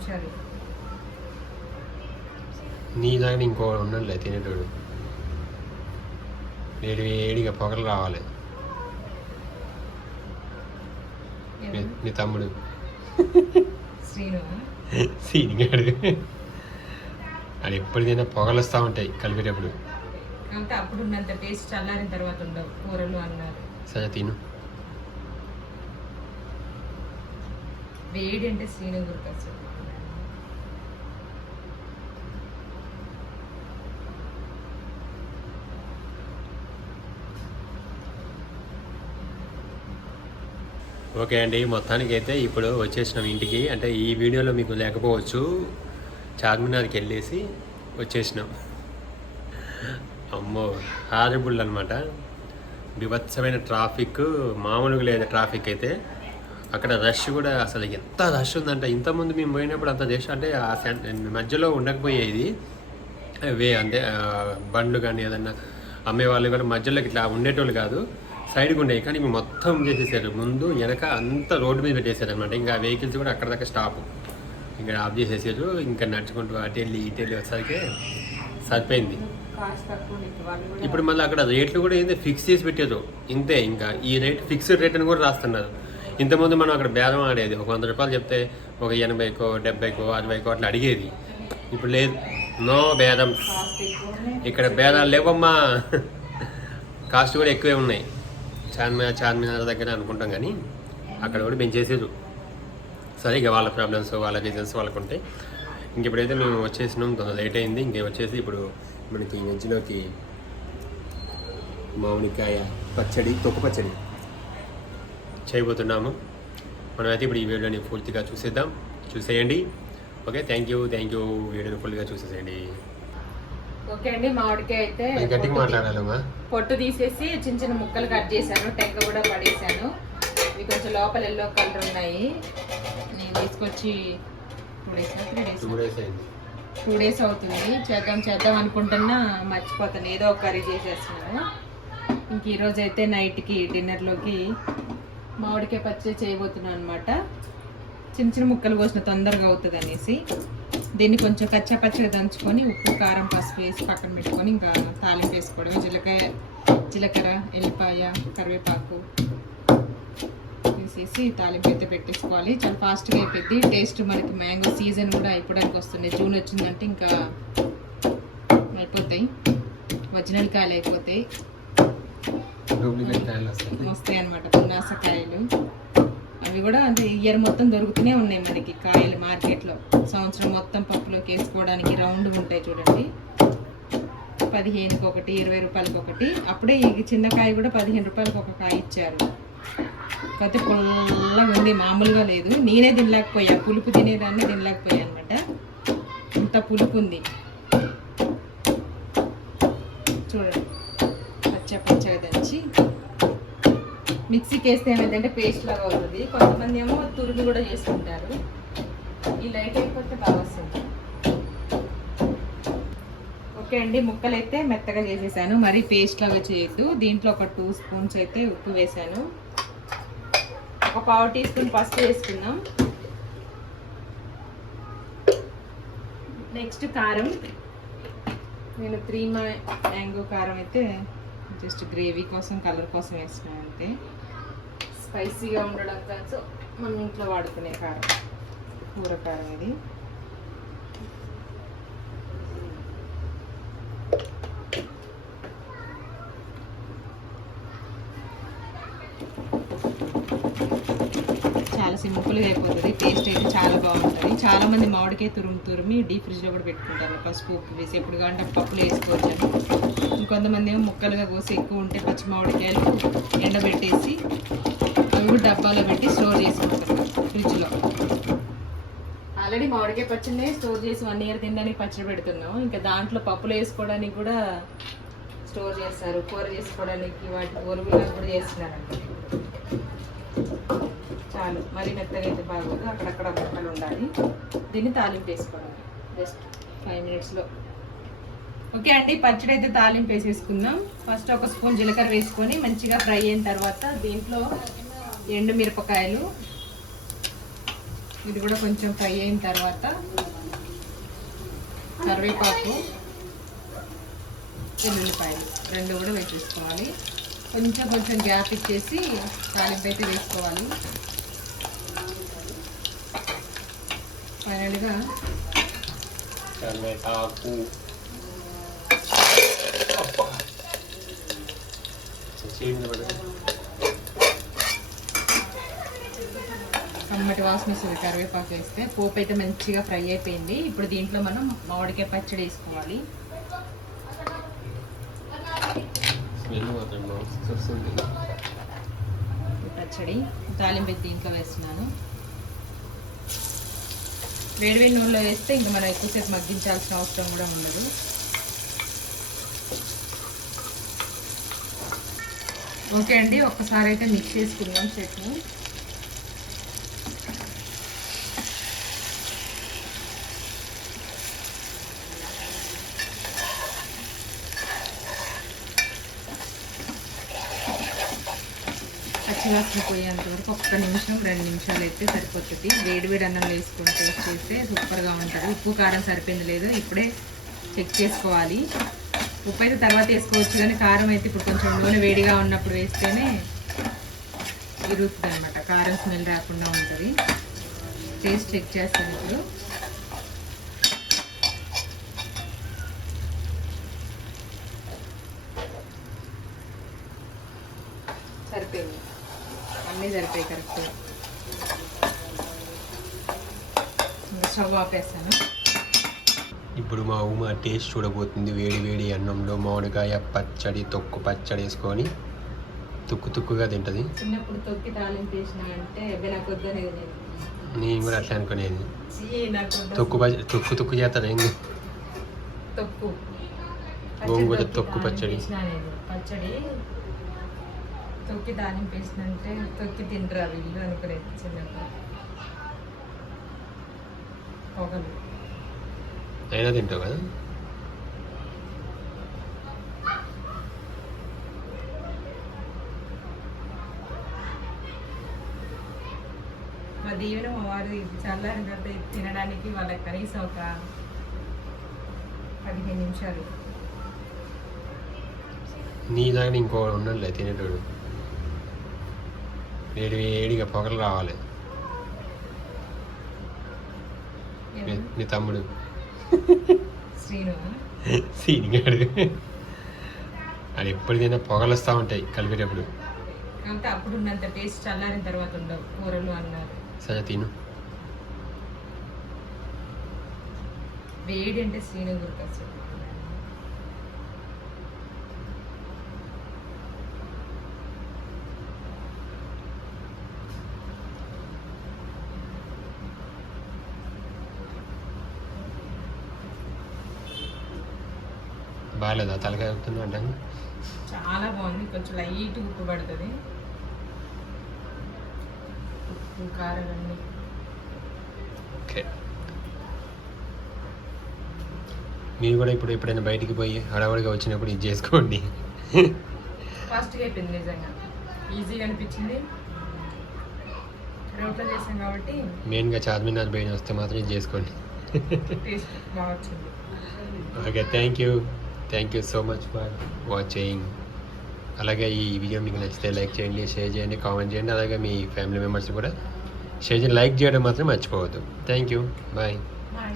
నిమిషాలు నీ దగ్గర ఇంకో ఉండలే తినేటోడు. వేడి వేడిగా పొగలు రావాలి. మీ- తమ్ముడు. శ్రీను? సీనిగాడు అది ఎప్పుడు తిన్నా పొగలు వస్తూ ఉంటాయి కలిపేటప్పుడు. అంటే అప్పుడు ఉన్నంత టేస్ట్ చల్లారిన తర్వాత ఉండవు కూరలు అన్నారు. సరే తిను. వేడి అంటే శ్రీను గుర్తొస్తుంది. ఓకే అండి మొత్తానికి అయితే ఇప్పుడు వచ్చేసినాం ఇంటికి. అంటే ఈ వీడియోలో మీకు లేకపోవచ్చు చార్మినార్కి వెళ్ళేసి వచ్చేసినాం. అమ్మో హారబుల్ అనమాట బిభత్సమైన ట్రాఫిక్ మామూలుగా లేదు ట్రాఫిక్ అయితే. అక్కడ రష్ కూడా అసలు ఎంత రష్ ఉందంటే ఇంతకుముందు మేము పోయినప్పుడు అంత రష్ అంటే ఆ మధ్యలో ఉండకపోయేది. వే అంటే బండ్లు కానీ ఏదన్నా అమ్మేవాళ్ళు కూడా మధ్యలోకి ఇట్లా ఉండేటోళ్ళు కాదు. సైడ్కి ఉండేవి కానీ మొత్తం చేసేసారు. ముందు వెనక అంతా రోడ్డు మీద పెట్టేశారు అనమాట ఇంకా వెహికల్స్ కూడా అక్కడ దాకా స్టాప్. ఇంకా ఆఫ్ చేసేసారు. ఇంకా నడుచుకుంటూ అటు వెళ్ళి ఇటు వెళ్ళి వచ్చేసరికి సరిపోయింది. ఇప్పుడు మళ్ళీ అక్కడ రేట్లు కూడా ఏంది? ఫిక్స్ చేసి పెట్టారు. ఇంతే ఇంకా. ఈ రేట్ ఫిక్స్డ్ రేట్ అని కూడా రాస్తున్నారు. ఇంతకుముందు మనం అక్కడ బేరం ఆడేది. ఒక వంద రూపాయలు చెప్తే ఒక ఎనభైకో డెబ్బైకో అరవైకో అట్లా అడిగేది. ఇప్పుడు లేదు. నో బేరం. ఎక్కువనే ఇక్కడ బేరాలు లేవమ్మా. కాస్ట్ కూడా ఎక్కువే ఉన్నాయి. చార్మినార్ చార్మినార్ దగ్గర అనుకుంటాం కానీ అక్కడ కూడా పెంచేసారు సరే ఇక వాళ్ళ ప్రాబ్లమ్స్ వాళ్ళ రీజన్స్ వాళ్ళకు ఉంటాయి ఇంక ఇప్పుడైతే మేము వచ్చేసినాం తొందర లేట్ అయింది. ఇంకే వచ్చేసి ఇప్పుడు మనకి వెజ్లోకి మామిడికాయ పచ్చడి తొక్కు పచ్చడి చేయబోతున్నాము. మనమైతే ఇప్పుడు ఈ వీడియోని పూర్తిగా చూసేద్దాం. చూసేయండి. Okay thank you thank you వీడియోని ఫుల్గా చూసేసేయండి. ఓకే అండి మామిడికాయ అయితే గట్టిగా మాట్లాడాలమ్మా. పొట్టు తీసేసి చిన్న చిన్న ముక్కలు కట్ చేశాను టెంక కూడా పడేసాను ఇవి కొంచెం లోపల ఎల్లో కలర్ ఉన్నాయి. నేను తీసుకొచ్చి two days three days two days అవుతుంది. చేద్దాం చేద్దాం అనుకుంటున్నా మర్చిపోతాను. ఏదో ఒక కర్రీ చేసేస్తున్నాను. ఇంక ఈరోజు అయితే నైట్కి డిన్నర్లోకి మామిడికాయ పచ్చడి చేయబోతున్నాను అనమాట చిన్న చిన్న ముక్కలు కోసిన తొందరగా అవుతుంది అనేసి. దీన్ని కొంచెం కచ్చా పచ్చగా దంచుకొని ఉప్పు కారం పసుపు వేసి పక్కన పెట్టుకొని ఇంకా తాలింపు వేసుకోవడమే. జీలకాయ జీలకర్ర ఎల్లిపాయ కరివేపాకు తీసేసి తాలింపు అయితే పెట్టేసుకోవాలి. చాలా ఫాస్ట్గా అయిపోద్ది. టేస్ట్ మనకి మ్యాంగో సీజన్ కూడా అయిపోవడానికి వస్తుంది. జూన్ వచ్చిందంటే ఇంకా అయిపోతాయి. ఒరిజినల్ కాయలు అయిపోతాయి. వస్తాయి. అనమాట పున్నాసకాయలు. అవి కూడా అంటే ఇయర్ మొత్తం దొరుకుతూనే ఉన్నాయి మనకి కాయలు మార్కెట్లో సంవత్సరం మొత్తం పప్పులోకి వేసుకోవడానికి రౌండ్ ఉంటాయి చూడండి. పదిహేనుకి ఒకటి ఇరవై రూపాయలకి ఒకటి అప్పుడే ఈ చిన్న కాయ కూడా పదిహేను రూపాయలకి ఒక కాయ ఇచ్చారు. కాకపోతే పుల్లగా ఉంది మామూలుగా లేదు. నేనే తినలేకపోయా పులుపు తినేదాన్ని తినలేకపోయా అనమాట ఇంత పులుపు ఉంది. చూడండి. పచ్చ పచ్చగా దంచి మిక్సీకి వేస్తే ఏమైందంటే పేస్ట్ లాగా అవుతుంది. కొంతమంది ఏమో తురుగు కూడా చేసుకుంటారు. ఈ లైట్ అయిపోతే బాగా వస్తుంది. ఓకే అండి ముక్కలు అయితే మెత్తగా చేసేసాను. మరి పేస్ట్ లాగా చేయొద్దు. దీంట్లో ఒక టూ స్పూన్స్ అయితే ఉప్పు వేసాను. ఒక పావు టీ స్పూన్ పసుపు వేసుకుందాం. నెక్స్ట్ కారం. నేను త్రీ మ్యాంగో కారం అయితే జస్ట్ గ్రేవీ కోసం కలర్ కోసం వేస్తున్నాను అంతే. స్పైసీగా ఉండడం కోసం మనం ఇంట్లో వాడుకునే కారం. కూర కారం ఇది. చాలా సింపుల్గా అయిపోతుంది. టేస్ట్ అయితే చాలా బాగుంటుంది. చాలామంది మామిడికాయ తురుము తురిమి డీప్ ఫ్రిడ్జ్లో కూడా పెట్టుకుంటారు. పసుపు ఉప్పు వేసి ఎప్పుడు కావాలంటే పప్పులు వేసుకోవచ్చు ఇంకొంతమంది ఏమో ముక్కలుగా కోసి ఎక్కువ ఉంటే పచ్చి మామిడికాయలు ఎండబెట్టేసి అవి డబ్బాలో పెట్టి స్టోర్ చేసుకుంటాం ఫ్రిడ్జ్లో. ఆల్రెడీ మామిడికాయ పచ్చడినే స్టోర్ చేసి వన్ ఇయర్ తినడానికి పచ్చడి పెడుతున్నాం. ఇంకా దాంట్లో పప్పులు వేసుకోవడానికి కూడా స్టోర్ చేస్తారు కూర చేసుకోవడానికి వాటి ఒరుగులకు కూడా చేస్తున్నారంట. చాలు. మరీ మెత్తగా అయితే బాగోదు. అక్కడక్కడ ముక్కలు ఉండాలి. దీన్ని తాలింపు వేసుకోవడం. జస్ట్ ఫైవ్ మినిట్స్లో. ఓకే అండి. పచ్చడి అయితే తాలింపు వేసేసుకుందాం. ఫస్ట్ ఒక స్పూన్ జీలకర్ర వేసుకొని మంచిగా ఫ్రై అయిన తర్వాత దీంట్లో ఎండు మిరపకాయలు. ఇది కూడా కొంచెం ఫ్రై అయిన తర్వాత కరివేపాకు ఎల్లుల్లిపాయలు రెండు కూడా వేసేసుకోవాలి. కొంచెం కొంచెం గ్యాప్ ఇచ్చేసి తాలింపు అయితే వేసుకోవాలి. ఫైనల్గా కరివేపాకు. కమ్మటి వాసన వస్తుంది కరివేపాకు వేస్తే. పోపు అయితే మంచిగా ఫ్రై అయిపోయింది. ఇప్పుడు దీంట్లో మనం మామిడికాయ పచ్చడి వేసుకోవాలి. పచ్చడి తాలింపు దీంట్లో వేస్తున్నాను. వేడివేడి నూనెలో వేస్తే ఇంకా మనం ఎక్కువసేపు మగ్గించాల్సిన అవసరం కూడా ఉండదు. ఓకే అండి ఒక్కసారి అయితే మిక్స్ చేసుకుందాం చట్నీ. పచ్చివాసన పోయేంత వరకు ఒక్క నిమిషం రెండు నిమిషాలు అయితే సరిపోతుంది. వేడి వేడి అన్నం వేసుకొని టేస్ట్ చేస్తే సూపర్గా ఉంటుంది. ఉప్పు కారం సరిపోయింది లేదు. ఇప్పుడే చెక్ చేసుకోవాలి. ఉప్పు అయితే తర్వాత వేసుకోవచ్చు కానీ కారం అయితే ఇప్పుడు కొంచెం నూనె వేడిగా ఉన్నప్పుడు వేస్తేనే ఇరుగుతుంది అనమాట కారం స్మెల్ రాకుండా ఉంటుంది. టేస్ట్ చెక్ చేస్తాను ఇప్పుడు. సరిపోయి అన్నీ సరిపోయి కరెక్ట్ స్టవ్ ఆపేస్తాను. ఇప్పుడు మా ఉమ టేస్ట్ చూడబోతుంది. వేడి వేడి అన్నంలో మామిడికాయ పచ్చడి తొక్కు పచ్చడి వేసుకొని తుక్కు తుక్కుగా తింటుంది. చిన్నప్పుడు తొక్కి తాలింపు వేసిన అంటే నాకు వద్దనేది నేను కూడా అట్లా అనుకునేది. తొక్కు తొక్కు తొక్కు చేస్తాను ఏంది? తొక్కు. గోంగూర తొక్కు పచ్చడి. వేసిన. పచ్చడి తొక్కి తాలింపు వేసినంటే తొక్కి తింటారు వీళ్ళు అనుకునేది చిన్నప్పుడు. పొగలు. అయినా తింటావు కదా మా దీవెన మా వారు చల్లారిన తర్వాత తినడానికి వాళ్ళకి కనీసం ఒక పదిహేను నిమిషాలు. నీ దగ్గర ఇంకో ఉండలే తినేటోడు. వేడి వేడిగా పొగలు రావాలి. నీ తమ్ముడు. శ్రీను. సీనిగాడు. అది ఎప్పటికైనా పొగలు వస్తూ ఉంటాయి కలిపేటప్పుడు. అంటే అప్పుడు ఉన్నంత టేస్ట్ చల్లారిన తర్వాత ఉండవు. కూరలు అన్నారు సరే తిను. వేడి అంటే శ్రీను గురికొచ్చు బాగాలేదా? తలకాయ చాలా బాగుంది. కొంచెం లైట్ ఉప్పు పడుతుంది ఉప్పు కారం అన్ని ఓకే. మీరు కూడా ఇప్పుడు ఎప్పుడైనా బయటికి పోయి హడావుడిగా వచ్చినప్పుడు ఇది చేసుకోండి. ఫాస్ట్గా అయిపోయింది నిజంగా. ఈజీగా అనిపించింది. రోట్లో చేసాం కాబట్టి. మెయిన్గా చార్మినార్ బయట వస్తే మాత్రం ఇది చేసుకోండి. టేస్ట్ బాగా వచ్చింది. Okay thank you thank you so much for watching. అలాగే ఈ వీడియో మీకు నచ్చితే లైక్ చేయండి షేర్ చేయండి కామెంట్ చేయండి అలాగే మీ ఫ్యామిలీ మెంబర్స్ కూడా షేర్ చేయండి. లైక్ చేయడం మాత్రం మర్చిపోవద్దు. Thank you bye. బాయ్.